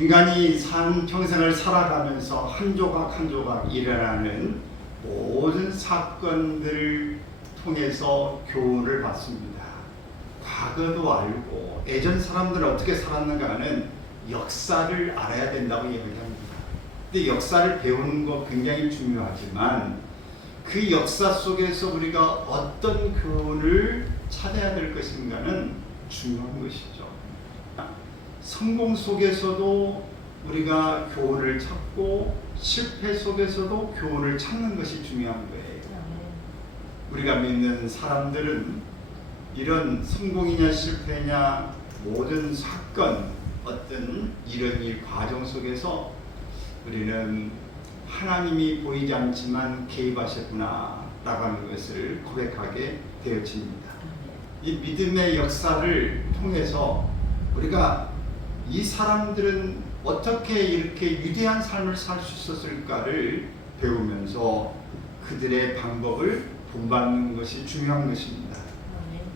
인간이 산 평생을 살아가면서 한 조각 한 조각 일어나는 모든 사건들을 통해서 교훈을 받습니다. 과거도 알고 예전 사람들은 어떻게 살았는가는 역사를 알아야 된다고 이야기합니다. 근데 역사를 배우는 거 굉장히 중요하지만 그 역사 속에서 우리가 어떤 교훈을 찾아야 될 것인가는 중요한 것이죠. 성공 속에서도 우리가 교훈을 찾고 실패 속에서도 교훈을 찾는 것이 중요한 거예요. 우리가 믿는 사람들은 이런 성공이냐 실패냐 모든 사건 어떤 이런 일 과정 속에서 우리는 하나님이 보이지 않지만 개입하셨구나 라고 하는 것을 고백하게 되어집니다. 이 믿음의 역사를 통해서 우리가 이 사람들은 어떻게 이렇게 위대한 삶을 살 수 있었을까를 배우면서 그들의 방법을 본받는 것이 중요한 것입니다.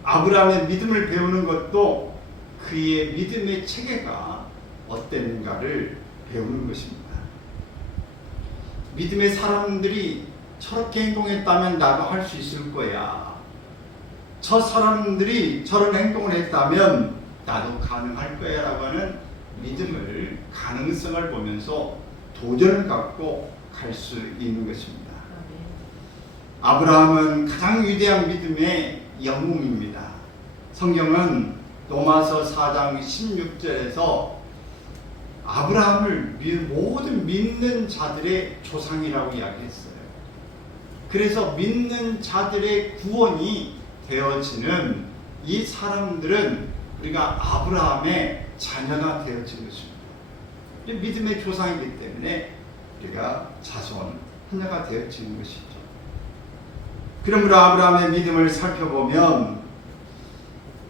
아브라함의 믿음을 배우는 것도 그의 믿음의 체계가 어땠는가를 배우는 것입니다. 믿음의 사람들이 저렇게 행동했다면 나도 할 수 있을 거야. 저 사람들이 저런 행동을 했다면 나도 가능할 거야 라고 하는 믿음을, 가능성을 보면서 도전을 갖고 갈 수 있는 것입니다. 아브라함은 가장 위대한 믿음의 영웅입니다. 성경은 로마서 4장 16절에서 아브라함을 모든 믿는 자들의 조상이라고 이야기했어요. 그래서 믿는 자들의 구원이 되어지는 이 사람들은 우리가 아브라함의 자녀가 되어진 것입니다. 믿음의 조상이기 때문에 우리가 자손, 하나가 되어지는 것이죠. 그러므로 아브라함의 믿음을 살펴보면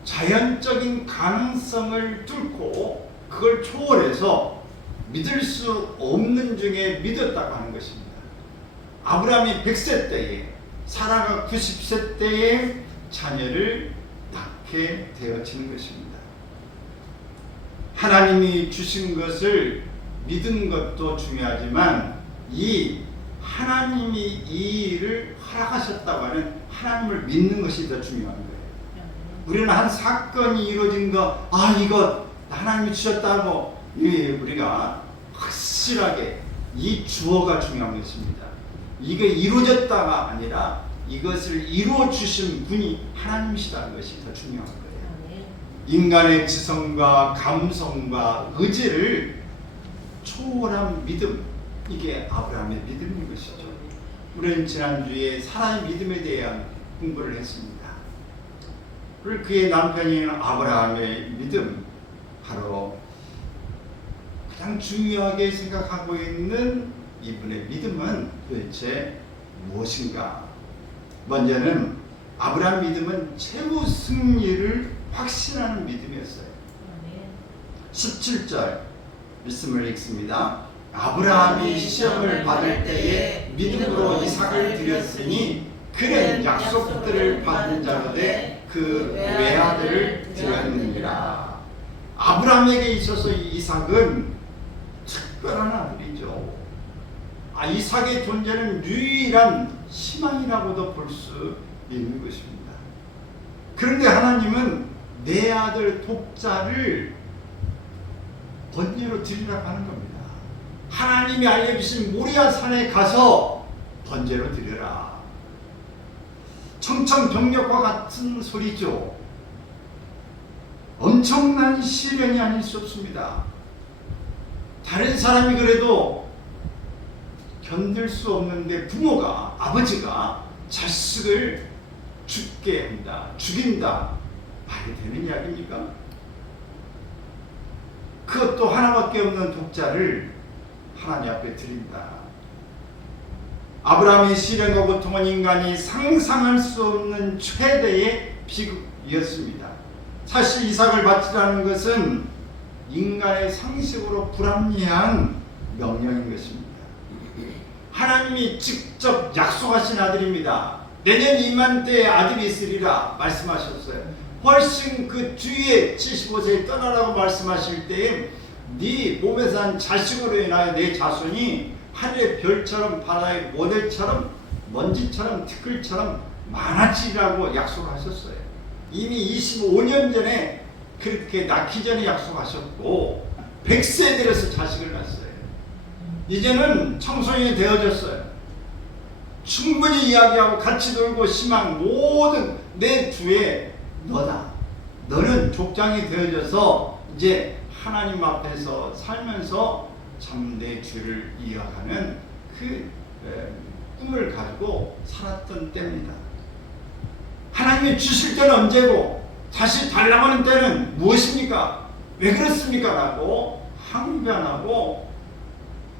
자연적인 가능성을 뚫고 그걸 초월해서 믿을 수 없는 중에 믿었다고 하는 것입니다. 아브라함이 100세 때에, 사라가 90세 때에 자녀를 낳게 되어지는 것입니다. 하나님이 주신 것을 믿은 것도 중요하지만 이 하나님이 이 일을 허락하셨다고 하는 하나님을 믿는 것이 더 중요한 거예요. 우리는 한 사건이 이루어진 거, 이거 하나님이 주셨다고 우리가 확실하게 이 주어가 중요한 것입니다. 이게 이루어졌다가 아니라 이것을 이루어 주신 분이 하나님이시다는 것이 더 중요한 거예요. 인간의 지성과 감성과 의지를 초월한 믿음, 이게 아브라함의 믿음인 것이죠. 우리는 지난주에 사라의 믿음에 대한 공부를 했습니다. 그리고 그의 남편인 아브라함의 믿음, 바로 가장 중요하게 생각하고 있는 이분의 믿음은 도대체 무엇인가? 먼저는 아브라함 믿음은 최후 승리를 확신하는 믿음이었어요. 17절 말씀을 읽습니다. 아브라함이 시험을 받을 때에 믿음으로 이삭을 드렸으니 그는 약속들을 받은 자로되 그 외아들을 드렸느니라. 아브라함에게 있어서 이삭은 특별한 아들이죠. 이삭의 존재는 유일한 희망이라고도 볼 수 있는 것입니다. 그런데 하나님은 내 아들 독자를 번제로 드리라고 하는 겁니다. 하나님이 알려주신 모리아 산에 가서 번제로 드려라. 청천벽력과 같은 소리죠. 엄청난 시련이 아닐 수 없습니다. 다른 사람이 그래도 견딜 수 없는데 부모가, 아버지가 자식을 죽게 한다, 죽인다, 말이 되는 이야기입니까? 그것도 하나밖에 없는 독자를 하나님 앞에 드린다. 아브라함의 시련과 고통은 인간이 상상할 수 없는 최대의 비극이었습니다. 사실 이삭을 바치라는 것은 인간의 상식으로 불합리한 명령인 것입니다. 하나님이 직접 약속하신 아들입니다. 내년 이맘때에 아들이 있으리라 말씀하셨어요. 훨씬 그 뒤에 75세에 떠나라고 말씀하실 때에 네 몸에서 난 자식으로 인하여 내 자손이 하늘의 별처럼 바다의 모래처럼 먼지처럼 티끌처럼 많아지라고 약속을 하셨어요. 이미 25년 전에 그렇게 낳기 전에 약속하셨고 100세 들어서 자식을 낳았어요. 이제는 청소년이 되어졌어요. 충분히 이야기하고 같이 놀고 심한 모든 내 주에 너다. 너는 족장이 되어져서 이제 하나님 앞에서 살면서 참 내 주를 이어가는 그 꿈을 가지고 살았던 때입니다. 하나님이 주실 때는 언제고 다시 달라고 하는 때는 무엇입니까? 왜 그렇습니까? 라고 항변하고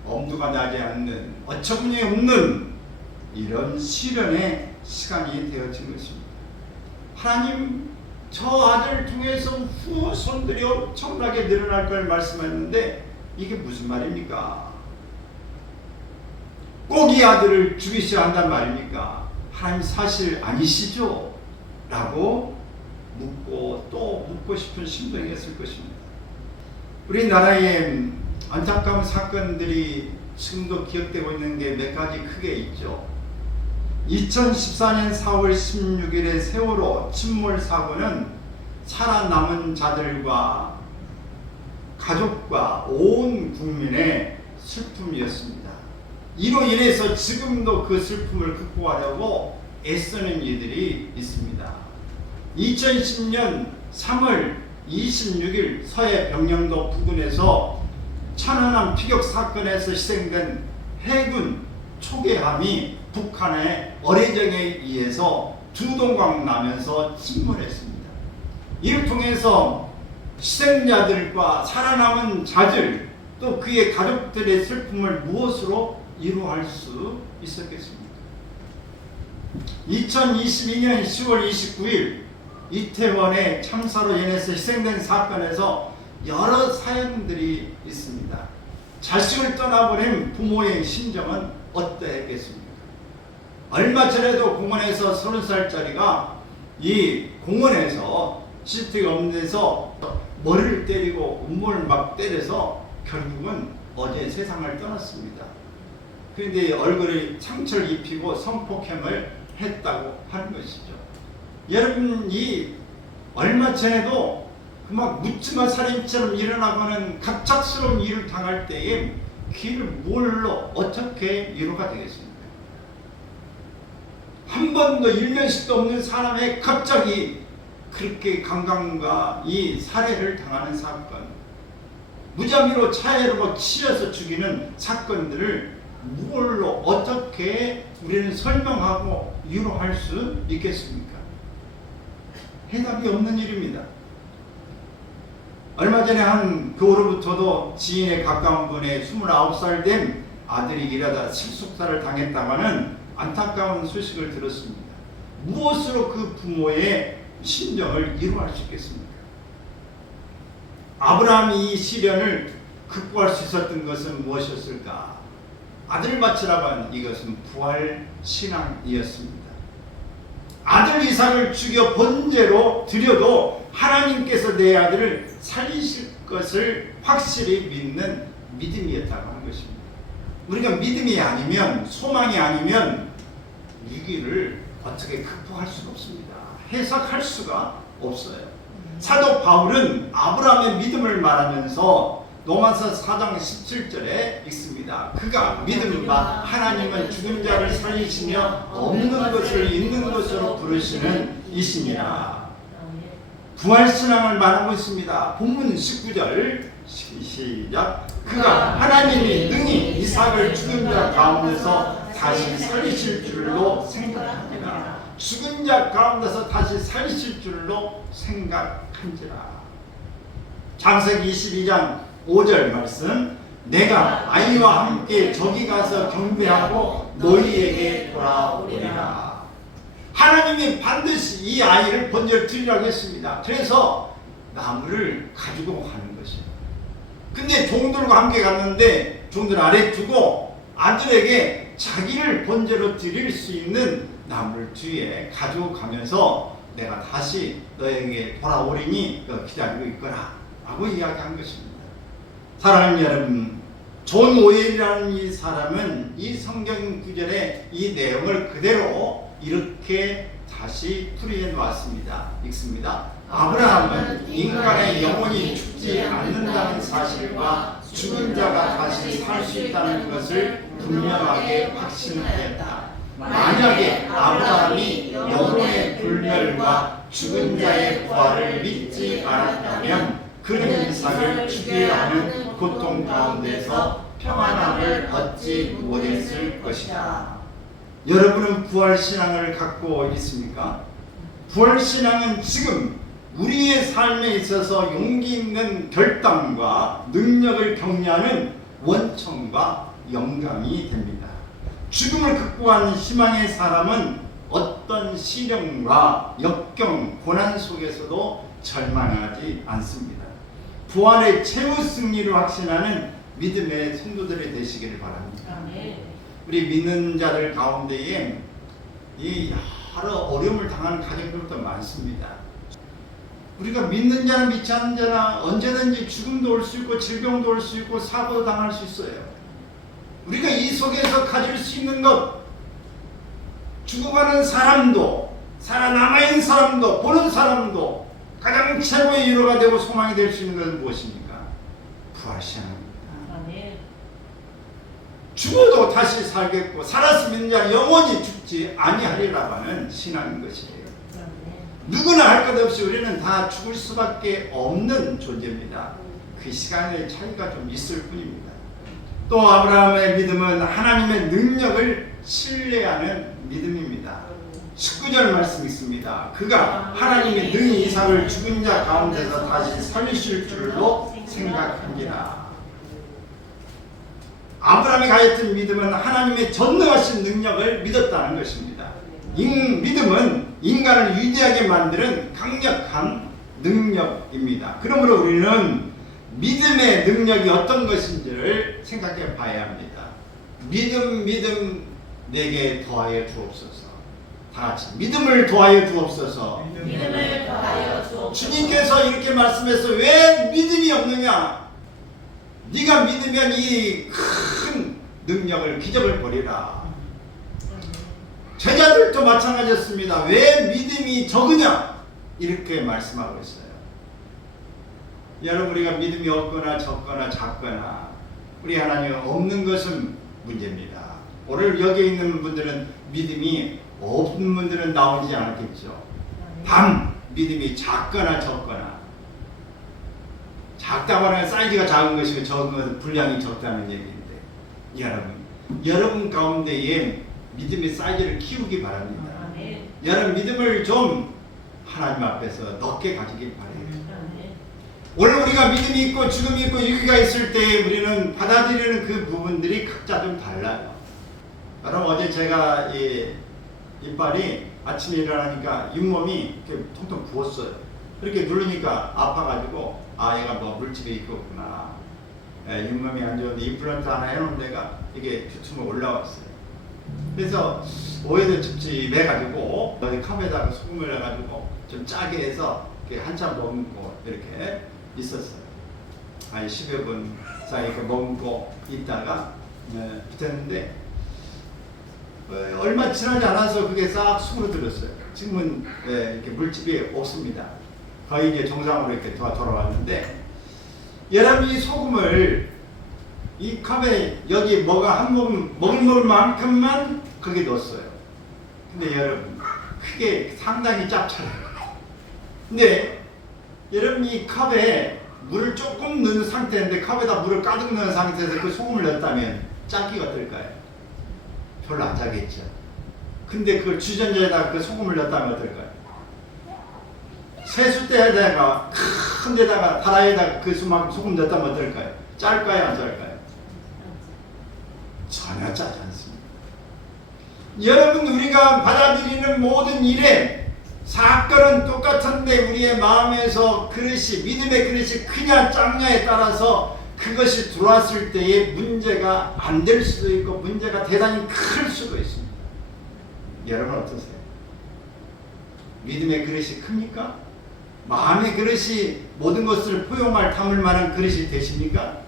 엄두가 나지 않는 어처구니 없는 이런 시련의 시간이 되어진 것입니다. 하나님 저 아들 중에서 후손들이 엄청나게 늘어날 걸 말씀하셨는데 이게 무슨 말입니까? 꼭 이 아들을 죽이셔야 한단 말입니까? 하나님 사실 아니시죠? 라고 묻고 또 묻고 싶은 심정이었을 것입니다. 우리나라에 안타까운 사건들이 지금도 기억되고 있는 게 몇 가지 크게 있죠. 2014년 4월 16일의 세월호 침몰 사고는 살아남은 자들과 가족과 온 국민의 슬픔이었습니다. 이로 인해서 지금도 그 슬픔을 극복하려고 애쓰는 이들이 있습니다. 2010년 3월 26일 서해 병영도 부근에서 천안함 피격 사건에서 희생된 해군 초계함이 북한의 어뢰정에 의해서 두동강 나면서 침몰했습니다. 이를 통해서 희생자들과 살아남은 자들 또 그의 가족들의 슬픔을 무엇으로 이루할 수 있었겠습니까? 2022년 10월 29일 이태원의 참사로 인해서 희생된 사건에서 여러 사연들이 있습니다. 자식을 떠나버린 부모의 심정은 어떠했겠습니까? 얼마 전에도 공원에서 30살짜리가 이 공원에서 CCTV가 없는 데서 머리를 때리고 온몸을 막 때려서 결국은 어제 세상을 떠났습니다. 그런데 얼굴에 상처를 입히고 성폭행을 했다고 하는 것이죠. 여러분, 이 얼마 전에도 그 막 묻지마 살인처럼 일어나고는 갑작스러운 일을 당할 때에 그를 뭘로 어떻게 위로가 되겠습니까? 한 번도 일면식도 없는 사람의 갑자기 그렇게 강간과 이 살해를 당하는 사건, 무작위로 차에로 치여서 죽이는 사건들을 뭘로 어떻게 우리는 설명하고 위로할 수 있겠습니까? 해답이 없는 일입니다. 얼마 전에 한 교우로부터도 지인의 가까운 분의 29살 된 아들이 일하다 실속사를 당했다고 하는 안타까운 소식을 들었습니다. 무엇으로 그 부모의 심정을 이루할 수 있겠습니까? 아브라함이 이 시련을 극복할 수 있었던 것은 무엇이었을까? 아들을 바치라고 한 이것은 부활 신앙이었습니다. 아들 이삭을 죽여 번제로 드려도 하나님께서 내 아들을 살리실 것을 확실히 믿는 믿음이었다고 하는 것입니다. 우리가 믿음이 아니면, 소망이 아니면 위기를 어떻게 극복할 수가 없습니다. 해석할 수가 없어요. 사도 바울은 아브라함의 믿음을 말하면서 로마서 4장 17절에 읽습니다. 그가 믿음과 하나님은 죽은 자를 살리시며 없는 것을 있는 것으로 부르시는 이시니라. 부활신앙을 말하고 있습니다. 본문 19절 시작. 그가 하나님이 능히 이삭을 죽은 자 가운데서 다시 살리실 줄로 생각합니다. 죽은 자 가운데서 다시 살리실 줄로 생각한지라. 창세기 22장 5절 말씀. 내가 아이와 함께 저기 가서 경배하고 너희에게 돌아오리라. 하나님이 반드시 이 아이를 번제를 드리라고 했습니다. 그래서 나무를 가지고 가는 것이에요. 근데 종들과 함께 갔는데 종들 아래 두고 아들에게 자기를 번제로 드릴 수 있는 나무를 뒤에 가지고 가면서 내가 다시 너에게 돌아오리니 너 기다리고 있거라 라고 이야기한 것입니다. 사랑하는 여러분, 존 오웰이라는 이 사람은 이 성경 구절의 이 내용을 그대로 이렇게 다시 풀이해 놓았습니다. 읽습니다. 아브라함은 인간의 영혼이 죽지 않는다는 사실과 죽은 자가 다시 살 수 있다는 것을 분명하게 확신하였다. 만약에 아브라함이 영혼의 불멸과 죽은 자의 부활을 믿지 않았다면 그는 이삭을 죽여야 하는 고통 가운데서 평안함을 얻지 못했을 것이다. 여러분은 부활신앙을 갖고 있습니까? 부활신앙은 지금 우리의 삶에 있어서 용기 있는 결단과 능력을 격려하는 원천과 영감이 됩니다. 죽음을 극복한 희망의 사람은 어떤 시련과 역경, 고난 속에서도 절망하지 않습니다. 부활의 최후 승리를 확신하는 믿음의 성도들이 되시기를 바랍니다. 우리 믿는 자들 가운데에 이 여러 어려움을 당하는 가정들도 많습니다. 우리가 믿는 자나 믿지 않는 자나 언제든지 죽음도 올 수 있고 질병도 올 수 있고 사고도 당할 수 있어요. 우리가 이 속에서 가질 수 있는 것, 죽어가는 사람도 살아남아있는 사람도 보는 사람도 가장 최고의 위로가 되고 소망이 될 수 있는 것은 무엇입니까? 부활신앙입니다. 죽어도 다시 살겠고 살아서 믿는 자는 영원히 죽지 아니하리라고 하는 신앙인 것이에요. 누구나 할 것 없이 우리는 다 죽을 수밖에 없는 존재입니다. 그 시간의 차이가 좀 있을 뿐입니다. 또 아브라함의 믿음은 하나님의 능력을 신뢰하는 믿음입니다. 19절 말씀 있습니다. 그가 하나님의 능히 이삭을 죽은 자 가운데서 다시 살리실 줄로 생각합니다. 아브라함이 가졌던 믿음은 하나님의 전능하신 능력을 믿었다는 것입니다. 믿음은 인간을 위대하게 만드는 강력한 능력입니다. 그러므로 우리는 믿음의 능력이 어떤 것인지를 생각해 봐야 합니다. 믿음 내게 더하여 주옵소서. 다 같이 믿음을 더하여 주옵소서. 믿음을 더하여 주옵소서. 주님께서 이렇게 말씀해서 왜 믿음이 없느냐? 네가 믿으면 이 큰 능력을 기적을 보리라. 제자들도 마찬가지였습니다. 왜 믿음이 적으냐? 이렇게 말씀하고 있어요. 여러분, 우리가 믿음이 없거나 적거나 작거나 우리 하나님 없는 것은 문제입니다. 오늘 여기 있는 분들은 믿음이 없는 분들은 나오지 않았겠죠. 단 믿음이 작거나 적거나, 작다고 하는 사이즈가 작은 것이고 적은 것은 분량이 적다는 얘기인데, 여러분 가운데에 믿음의 사이즈를 키우기 바랍니다. 여러분 믿음을 좀 하나님 앞에서 넓게 가지기 바랍니다. 오늘 우리가 믿음이 있고 죽음이 있고 위기가 있을 때 우리는 받아들이는 그 부분들이 각자 좀 달라요. 여러분, 어제 제가 이빨이 아침에 일어나니까 잇몸이 이렇게 통통 부었어요. 그렇게 누르니까 아파가지고 얘가 뭐 물집이 있겠구나. 잇몸이 안 좋은데 임플란트 하나 해놓은 데가 이게 두툼하게 올라왔어요. 그래서 오해도 찝찝해가지고 어디 컵에다가 소금을 해가지고 좀 짜게 해서 이렇게 한참 먹고 이렇게 있었어요. 한 10여 분 사이 이렇게 먹고 있다가 붙었는데 얼마 지나지 않아서 그게 싹 수그러들었어요. 지금은 이렇게 물집이 없습니다. 거의 이제 정상으로 이렇게 돌아왔는데, 여러분 이 소금을 이 컵에 여기 뭐가 한 모금 먹을 만큼만 거기 넣었어요. 근데 여러분 크게 상당히 짭짤해요. 근데 여러분 이 컵에 물을 조금 넣은 상태인데 컵에다 물을 가득 넣은 상태에서 그 소금을 넣었다면 짭기가 어떨까요? 별로 안 짜겠죠. 근데 그걸 주전자에다가 그 소금을 넣었다면 어떨까요? 세숫대에다가 큰 데다가 다라에다가 그 소금 넣었다면 어떨까요? 짤까요, 안 짤까요? 전혀 짜지 않습니다. 여러분, 우리가 받아들이는 모든 일에 사건은 똑같은데 우리의 마음에서 믿음의 그릇이 크냐 작냐에 따라서 그것이 들어왔을 때에 문제가 안 될 수도 있고 문제가 대단히 클 수도 있습니다. 여러분 어떠세요? 믿음의 그릇이 큽니까? 마음의 그릇이 모든 것을 포용할 담을 만한 그릇이 되십니까?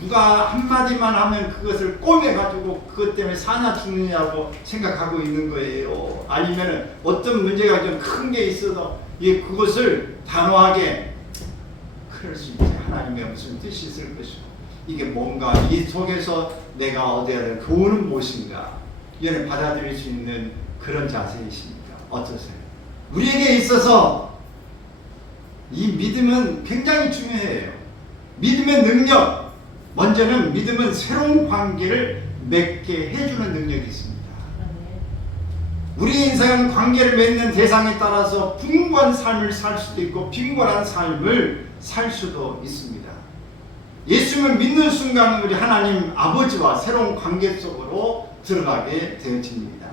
누가 한마디만 하면 그것을 꼬매가지고 그것 때문에 사냐 죽느냐고 생각하고 있는 거예요. 아니면 어떤 문제가 좀 큰 게 있어도 그것을 단호하게 그럴 수 있지. 하나님의 무슨 뜻이 있을 것이고 이게 뭔가 이 속에서 내가 얻어야 될 교훈은 무엇인가 이를 받아들일 수 있는 그런 자세이십니까? 어떠세요? 우리에게 있어서 이 믿음은 굉장히 중요해요. 믿음의 능력, 먼저는 믿음은 새로운 관계를 맺게 해주는 능력이 있습니다. 우리 인생은 관계를 맺는 대상에 따라서 풍부한 삶을 살 수도 있고 빈곤한 삶을 살 수도 있습니다. 예수님을 믿는 순간 우리 하나님 아버지와 새로운 관계 속으로 들어가게 되어집니다.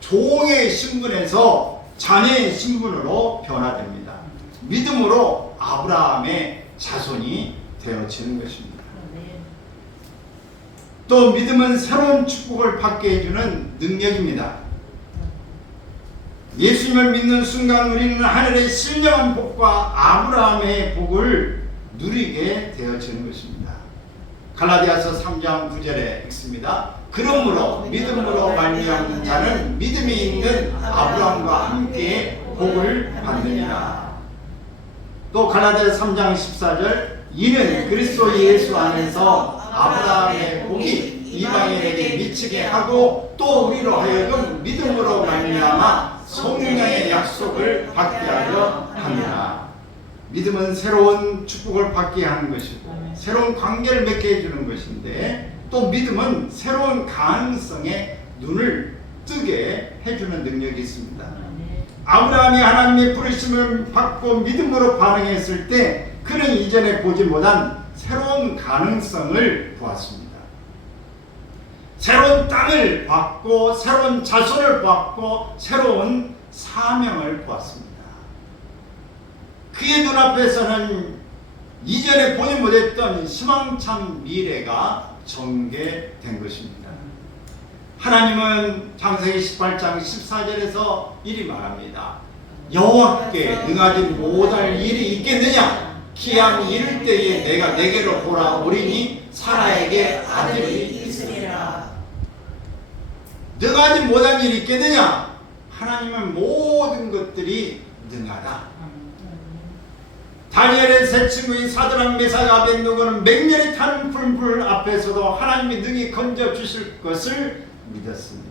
종의 신분에서 자녀의 신분으로 변화됩니다. 믿음으로 아브라함의 자손이 되어지는 것입니다. 또 믿음은 새로운 축복을 받게 해주는 능력입니다. 예수님을 믿는 순간 우리는 하늘의 신령한 복과 아브라함의 복을 누리게 되어지는 것입니다. 갈라디아서 3장 9절에 읽습니다. 그러므로 믿음으로 말미암는 자는 믿음이 있는 아브라함과 함께 복을 받느니라. 또 갈라디아서 3장 14절 이는 그리스도 예수 안에서 아브라함의 복이 이방인에게 미치게 하고 또 우리로 하여금 믿음으로 말미암아 성령의 약속을 받게 하려 합니다. 믿음은 새로운 축복을 받게 하는 것이고 새로운 관계를 맺게 해주는 것인데 또 믿음은 새로운 가능성에 눈을 뜨게 해주는 능력이 있습니다. 아브라함이 하나님의 부르심을 받고 믿음으로 반응했을 때 그는 이전에 보지 못한 새로운 가능성을 보았습니다. 새로운 땅을 받고 새로운 자손을 받고 새로운 사명을 보았습니다. 그의 눈앞에서는 이전에 보지 못했던 희망찬 미래가 전개된 것입니다. 하나님은 창세기 18장 14절에서 이리 말합니다. 여호와께 능하지 못할 일이 있겠느냐? 기한이 이를 때에 내가 내게로 돌아오리니 사라에게 아들이 있으리라. 능하지 못한 일이 있겠느냐? 하나님은 모든 것들이 능하다. 다니엘의 세 친구인 사드락 메삭 아벤노고는 맹렬히 타는 불 앞에서도 하나님이 능히 건져주실 것을 믿었습니다.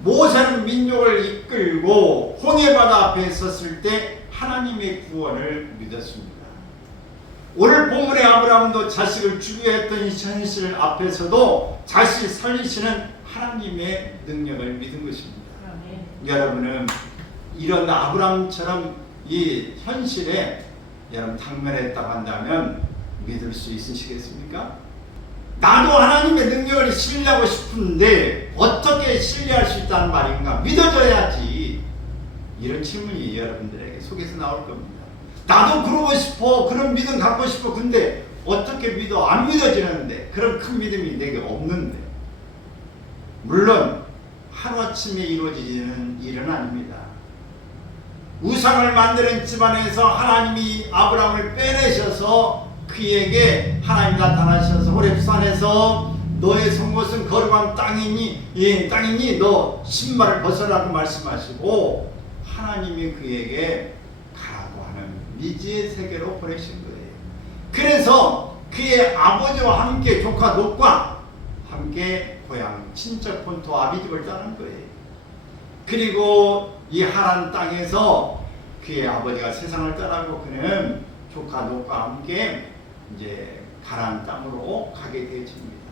모세는 민족을 이끌고 홍해바다 앞에 섰을 때 하나님의 구원을 믿었습니다. 오늘 본문의 아브라함도 자식을 죽이려 했던 이 현실 앞에서도 자식 살리시는 하나님의 능력을 믿은 것입니다. 여러분은 이런 아브라함처럼 이 현실에 여러분 당면했다고 한다면 믿을 수 있으시겠습니까? 나도 하나님의 능력을 신뢰하고 싶은데 어떻게 신뢰할 수 있다는 말인가? 믿어줘야지. 이런 질문이 여러분들에게 속에서 나올 겁니다. 나도 그러고 싶어. 그런 믿음 갖고 싶어. 근데 어떻게 믿어? 안 믿어지는데. 그런 큰 믿음이 내게 없는데. 물론 하루아침에 이루어지는 일은 아닙니다. 우상을 만드는 집안에서 하나님이 아브라함을 빼내셔서 그에게 하나님 나타나셔서 호렙산에서 너의 선 곳은 거룩한 땅이니 너 신발을 벗어라고 말씀하시고 하나님이 그에게 가라고 하는 미지의 세계로 보내신 거예요. 그래서 그의 아버지와 함께 조카 롯과 함께 고향 친척 본토 아비집을 떠난 거예요. 그리고 이 하란 땅에서 그의 아버지가 세상을 떠나고 그는 조카 롯과 함께 이제 가나안 땅으로 가게 되어집니다.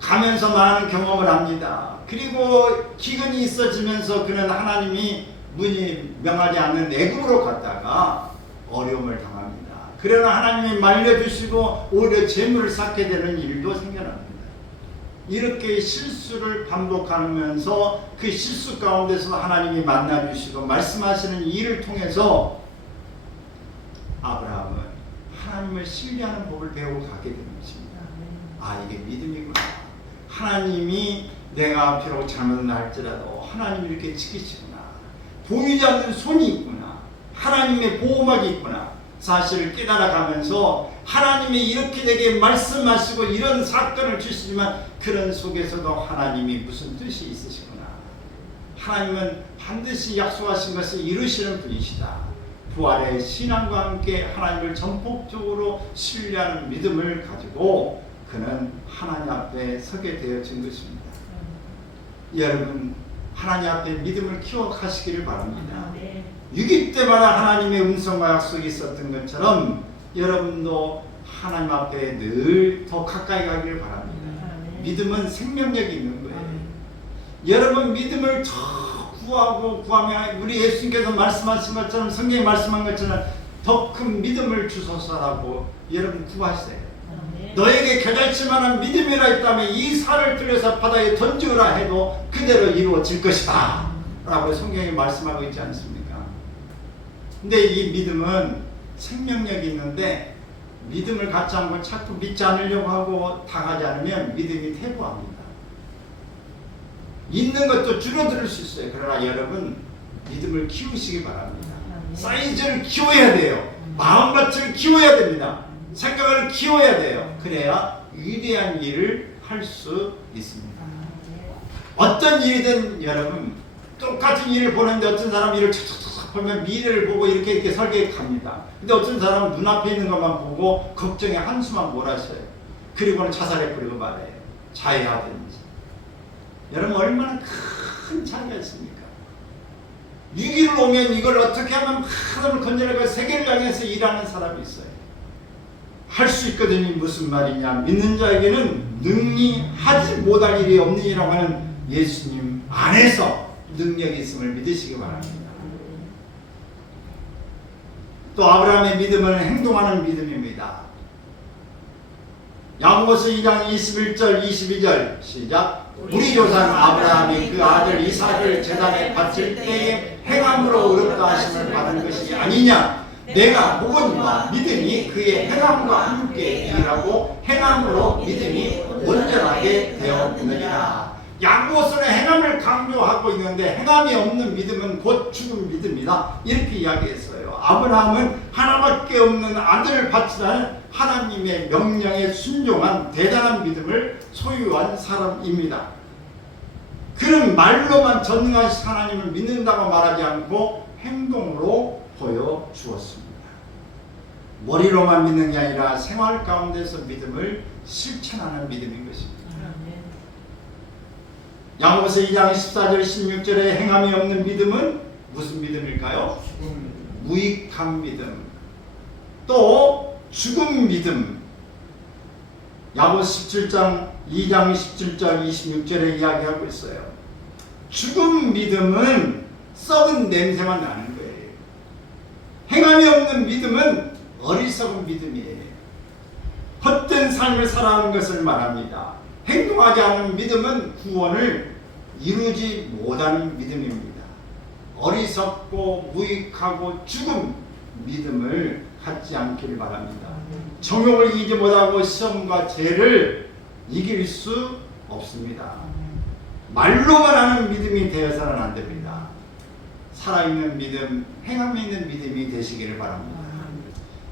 가면서 많은 경험을 합니다. 그리고 기근이 있어지면서 그는 하나님이 문이 명하지 않는 애굽으로 갔다가 어려움을 당합니다. 그러나 하나님이 말려주시고 오히려 재물을 쌓게 되는 일도 생겨납니다. 이렇게 실수를 반복하면서 그 실수 가운데서 하나님이 만나주시고 말씀하시는 일을 통해서 아브라함은 하나님을 신뢰하는 법을 배우고 가게 되는 것입니다. 아, 이게 믿음이구나. 하나님이 내가 비록 잘못을 할지라도 하나님이 이렇게 지키시구나. 보이지 않는 손이 있구나. 하나님의 보호막이 있구나. 사실을 깨달아가면서 하나님이 이렇게 내게 말씀하시고 이런 사건을 주시지만 그런 속에서도 하나님이 무슨 뜻이 있으시구나. 하나님은 반드시 약속하신 것을 이루시는 분이시다. 부활의 신앙과 함께 하나님을 전폭적으로 신뢰하는 믿음을 가지고 그는 하나님 앞에 서게 되어진 것입니다. 여러분, 하나님 앞에 믿음을 키워가시기를 바랍니다. 6일 때마다 하나님의 음성과 약속이 있었던 것처럼 여러분도 하나님 앞에 늘 더 가까이 가기를 바랍니다. 믿음은 생명력이 있는 거예요. 여러분, 믿음을 더 구하면 우리 예수님께서 말씀하신 것처럼, 성경에 말씀한 것처럼 더 큰 믿음을 주소서라고 여러분 구하세요. 너에게 겨잘치 만한 믿음이라 있다면 이 산을 들여서 바다에 던지라 해도 그대로 이루어질 것이다 라고 성경에 말씀하고 있지 않습니까? 근데 이 믿음은 생명력이 있는데 믿음을 갖지 않고 자꾸 믿지 않으려고 하고 당하지 않으면 믿음이 퇴보합니다. 있는 것도 줄어들 수 있어요. 그러나 여러분, 믿음을 키우시기 바랍니다. 사이즈를 키워야 돼요. 마음가짐을 키워야 됩니다. 생각을 키워야 돼요. 그래야 위대한 일을 할 수 있습니다. 어떤 일이든 여러분, 똑같은 일을 보는데 어떤 사람 일을 척척척 보면 미래를 보고 이렇게 설계합니다. 근데 어떤 사람은 눈앞에 있는 것만 보고 걱정에 한숨만 몰아쉬어요. 그리고는 자살해버리고 말해요. 자해하든지. 여러분, 얼마나 큰 차이가 있습니까? 6.25를 오면 이걸 어떻게 하면 하나님을 건져내고 세계를 향해서 일하는 사람이 있어요. 할 수 있거든요. 무슨 말이냐? 믿는 자에게는 능히 하지 못할 일이 없느니라고 하는 예수님 안에서 능력이 있음을 믿으시기 바랍니다. 또 아브라함의 믿음은 행동하는 믿음입니다. 야고보서 2장 21절 22절 시작. 우리 조상 아브라함이 그 아들 이삭을 제단에 바칠 때에 행함으로 의롭다 하심을 받은 것이 아니냐. 내가 복음과 믿음이 그의 행함과 함께 일하고 행함으로 믿음이 온전하게 되었느니라. 야고보서는 행함을 강조하고 있는데 행함이 없는 믿음은 곧 죽은 믿음이다. 이렇게 이야기했어요. 아브라함은 하나밖에 없는 아들을 바치라는 하나님의 명령에 순종한 대단한 믿음을 소유한 사람입니다. 그는 말로만 전능하신 하나님을 믿는다고 말하지 않고 행동으로 보여주었습니다. 머리로만 믿는 게 아니라 생활 가운데서 믿음을 실천하는 믿음인 것입니다. 야고보서 2장 14절 16절에 행함이 없는 믿음은 무슨 믿음일까요? 무익한 믿음, 또 죽은 믿음. 야고보서 17장 2장 17절 26절에 이야기하고 있어요. 죽은 믿음은 썩은 냄새만 나는 거예요. 행함이 없는 믿음은 어리석은 믿음이에요. 헛된 삶을 살아가는 것을 말합니다. 행동하지 않는 믿음은 구원을 이루지 못하는 믿음입니다. 어리석고 무익하고 죽은 믿음을 갖지 않기를 바랍니다. 정욕을 이기지 못하고 시험과 죄를 이길 수 없습니다. 말로만 하는 믿음이 되어서는 안 됩니다. 살아있는 믿음, 행함이 있는 믿음이 되시기를 바랍니다.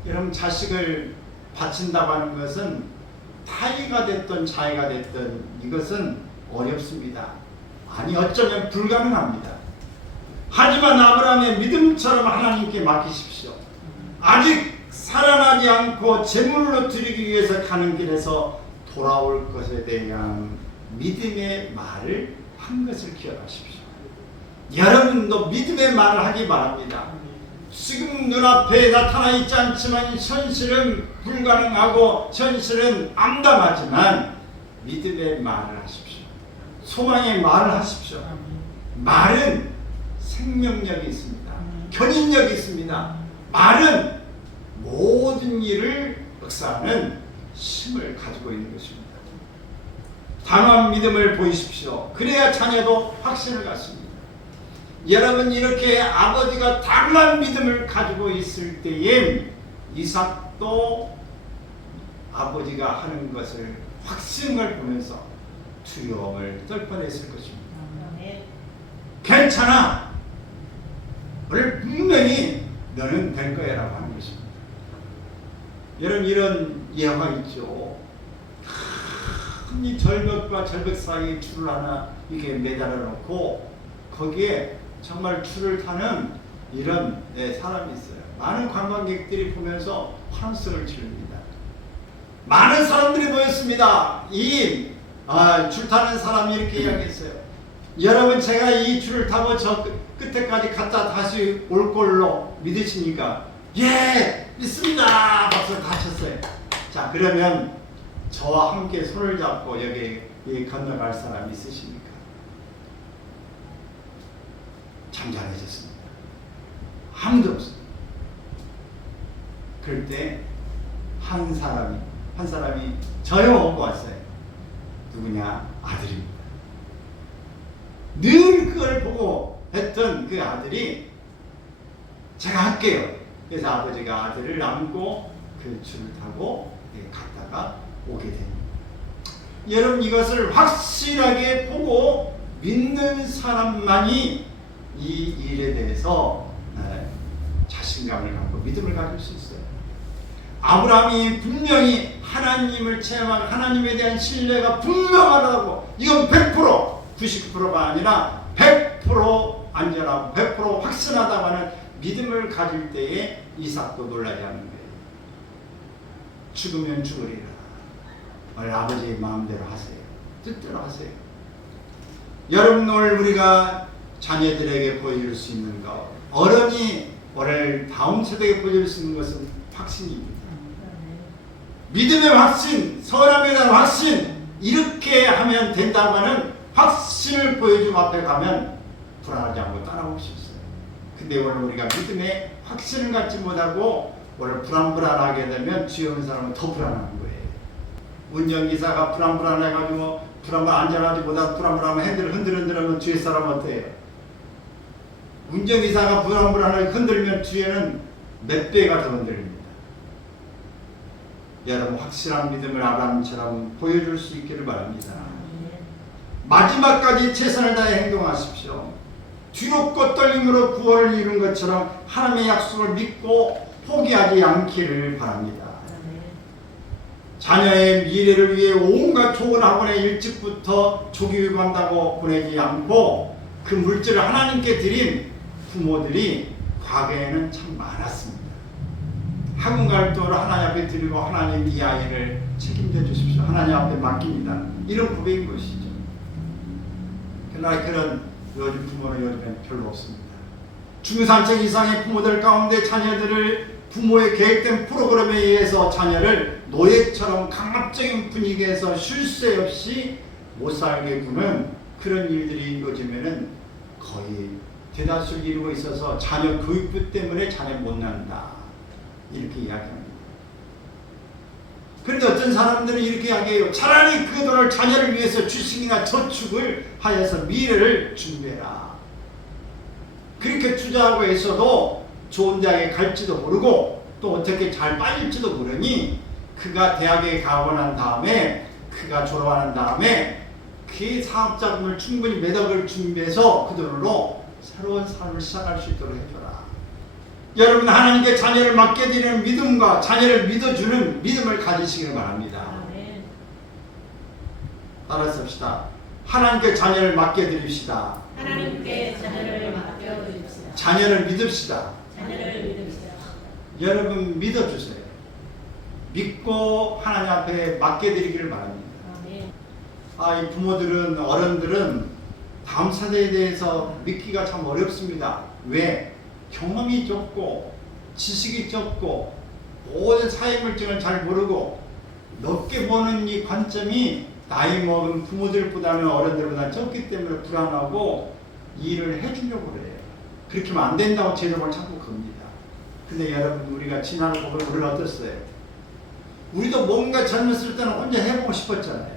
여러분, 자식을 바친다고 하는 것은 타의가 됐든 자의가 됐든 이것은 어렵습니다. 아니, 어쩌면 불가능합니다. 하지만 아브라함의 믿음처럼 하나님께 맡기십시오. 아직 살아나지 않고 제물로 드리기 위해서 가는 길에서 돌아올 것에 대한 믿음의 말을 한 것을 기억하십시오. 여러분도 믿음의 말을 하기 바랍니다. 지금 눈앞에 나타나 있지 않지만 현실은 불가능하고 현실은 암담하지만 믿음의 말을 하십시오. 소망의 말을 하십시오. 말은 생명력이 있습니다. 견인력이 있습니다. 말은 모든 일을 역사하는 힘을 가지고 있는 것입니다. 단호한 믿음을 보이십시오. 그래야 자녀도 확신을 갖습니다. 여러분, 이렇게 아버지가 단호한 믿음을 가지고 있을 때에 이삭도 아버지가 하는 것을 확신을 보면서 두려움을 떨 뻔했을 것입니다. 괜찮아. 오늘 분명히 너는 될 거야 라고 하는 것입니다. 이런 예화가 있죠. 큰 이 절벽과 절벽 사이에 줄을 하나 이게 매달아 놓고 거기에 정말 줄을 타는 이런 사람이 있어요. 많은 관광객들이 보면서 환호성을 지릅니다. 많은 사람들이 모였습니다. 줄 타는 사람이 이렇게 이야기했어요. 여러분, 제가 이 줄을 타고 저 끝에까지 갔다 다시 올 걸로 믿으십니까? 예, 믿습니다. 박수 다 쳤어요. 자, 그러면 저와 함께 손을 잡고 여기 건너갈 사람 있으십니까? 잠잠해졌습니다. 아무도 없습니다. 그럴 때 한 사람이 저요 오고 왔어요. 누구냐? 아들입니다. 늘 그걸 보고 했던 그 아들이 제가 할게요. 그래서 아버지가 아들을 안고 그 줄을 타고 갔다가 오게 됩니다. 여러분, 이것을 확실하게 보고 믿는 사람만이 이 일에 대해서 자신감을 갖고 믿음을 가질 수 있어요. 아브라함이 분명히 하나님을 체험하고 하나님에 대한 신뢰가 분명하다고, 이건 100%, 99%가 아니라 100% 안전하고 100% 확신하다고 하는 믿음을 가질 때에 이삭도 놀라지 않는 거예요. 죽으면 죽으리라. 오늘 아버지의 마음대로 하세요. 뜻대로 하세요. 여러분, 오늘 우리가 자녀들에게 보여줄 수 있는 것, 어른이 오늘 다음 세대에게 보여줄 수 있는 것은 확신입니다. 믿음의 확신, 선함에 대한 확신, 이렇게 하면 된다고 하는 확신을 보여주고 앞에 가면 불안하지 않고 따라올 수 있어요. 근데 오늘 우리가 믿음의 확신을 갖지 못하고 오늘 불안하게 되면 뒤에 오는 사람은 더 불안한 거예요. 운전기사가 불안해가지고 안전하지 못하고 불안하면 핸들을 흔들면 뒤에 사람은 어때요? 운전기사가 불안하게 흔들면 뒤에는 몇 배가 더 흔들립니다. 여러분, 확실한 믿음을 아브라함처럼 보여줄 수 있기를 바랍니다. 마지막까지 최선을 다해 행동하십시오. 뒤롭고 떨림으로 구원을 이룬 것처럼 하나님의 약속을 믿고 포기하지 않기를 바랍니다. 자녀의 미래를 위해 온갖 좋은 학원에 일찍부터 조기교육한다고 보내지 않고 그 물질을 하나님께 드린 부모들이 과거에는 참 많았습니다. 학원 갈도를 하나님 앞에 드리고 하나님 이 아이를 책임져 주십시오. 하나님 앞에 맡깁니다. 이런 고백인 것이죠. 그러나 그런 요즘 부모는 요즘엔 별로 없습니다. 중산층 이상의 부모들 가운데 자녀들을 부모의 계획된 프로그램에 의해서 자녀를 노예처럼 강압적인 분위기에서 쉴 새 없이 못 살게 구는 그런 일들이 요즘에는 거의 대다수를 이루고 있어서 자녀 교육비 때문에 자녀 못 낳는다, 이렇게 이야기합니다. 그런데 어떤 사람들은 이렇게 이야기해요. 차라리 그 돈을 자녀를 위해서 주식이나 저축을 하여서 미래를 준비해라. 그렇게 투자하고 있어도 좋은 대학에 갈지도 모르고 또 어떻게 잘 빠질지도 모르니 그가 대학에 가고 난 다음에 그가 졸업하는 다음에 그 사업자금을 충분히 몇 억을 준비해서 그 돈으로 새로운 삶을 시작할 수 있도록 해줘라. 여러분, 하나님께 자녀를 맡겨드리는 믿음과 자녀를 믿어주는 믿음을 가지시길 바랍니다. 따라서 합시다. 하나님께 자녀를 맡겨드립시다. 하나님께 자녀를 맡겨드립시다. 자녀를 믿읍시다. 자녀를 믿읍시다. 여러분, 믿어주세요. 믿고 하나님 앞에 맡겨드리기를 바랍니다. 이 부모들은, 어른들은 다음 세대에 대해서 믿기가 참 어렵습니다. 왜? 경험이 적고 지식이 적고 모든 사회물증을 잘 모르고 넓게 보는 이 관점이 나이 먹은 부모들보다는 어른들보다는 적기 때문에 불안하고 일을 해주려고 그래요. 그렇게 하면 안 된다고 제도를 자꾸 겁니다. 근데 여러분, 우리가 지나는 거 보면 우리는 어땠어요? 우리도 뭔가 젊었을 때는 혼자 해보고 싶었잖아요.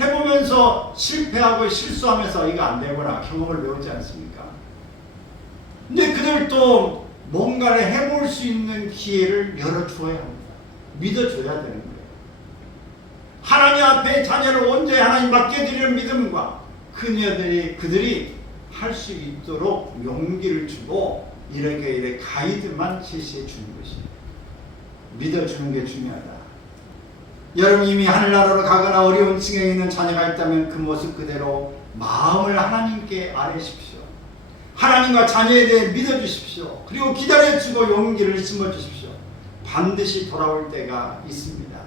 해보면서 실패하고 실수하면서 이거 안 되구나 경험을 배우지 않습니까? 근데 그들도 뭔가를 해볼 수 있는 기회를 열어줘야 합니다. 믿어줘야 되는 거예요. 하나님 앞에 자녀를 온전히 하나님 맡겨드리는 믿음과 그들이 할 수 있도록 용기를 주고 이렇게 가이드만 제시해 주는 것이에요. 믿어주는 게 중요하다. 여러분 이미 하늘나라로 가거나 어려운 층에 있는 자녀가 있다면 그 모습 그대로 마음을 하나님께 아뢰십시오. 하나님과 자녀에 대해 믿어주십시오. 그리고 기다려주고 용기를 심어주십시오. 반드시 돌아올 때가 있습니다.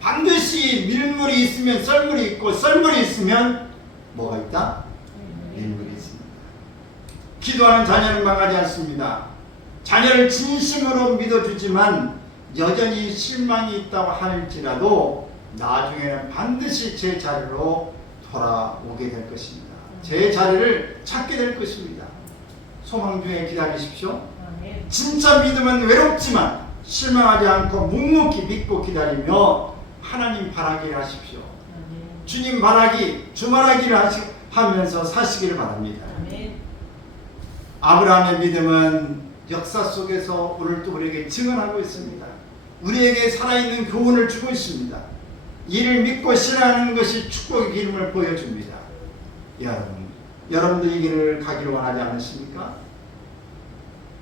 반드시 밀물이 있으면 썰물이 있고 썰물이 있으면 뭐가 있다? 밀물이 있습니다. 기도하는 자녀는 망하지 않습니다. 자녀를 진심으로 믿어주지만 여전히 실망이 있다고 할지라도 나중에는 반드시 제 자리로 돌아오게 될 것입니다. 제 자리를 찾게 될 것입니다. 소망 중에 기다리십시오. 진짜 믿음은 외롭지만 실망하지 않고 묵묵히 믿고 기다리며 하나님 바라기를 하십시오. 주님 바라기, 주말하기를 하면서 사시기를 바랍니다. 아브라함의 믿음은 역사 속에서 오늘도 우리에게 증언하고 있습니다. 우리에게 살아있는 교훈을 주고 있습니다. 이를 믿고 신뢰하는 것이 축복의 기름을 보여줍니다. 여러분도 이 길을 가기를 원하지 않으십니까?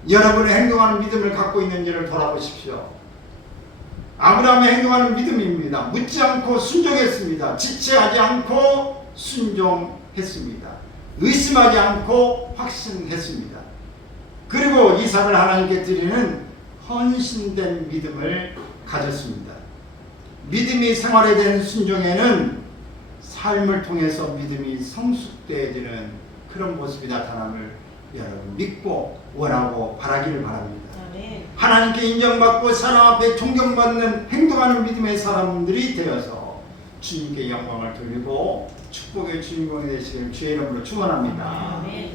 여러분의 행동하는 믿음을 갖고 있는지를 돌아보십시오. 아브라함의 행동하는 믿음입니다. 묻지 않고 순종했습니다. 지체하지 않고 순종했습니다. 의심하지 않고 확신했습니다. 그리고 이삭을 하나님께 드리는 헌신된 믿음을 가졌습니다. 믿음이 생활화된 순종에는 삶을 통해서 믿음이 성숙되어지는 그런 모습이 나타남을 여러분 믿고 원하고 바라기를 바랍니다. 하나님께 인정받고 사람 앞에 존경받는 행동하는 믿음의 사람들이 되어서 주님께 영광을 돌리고 축복의 주인공이 되시길 주의 이름으로 축원합니다.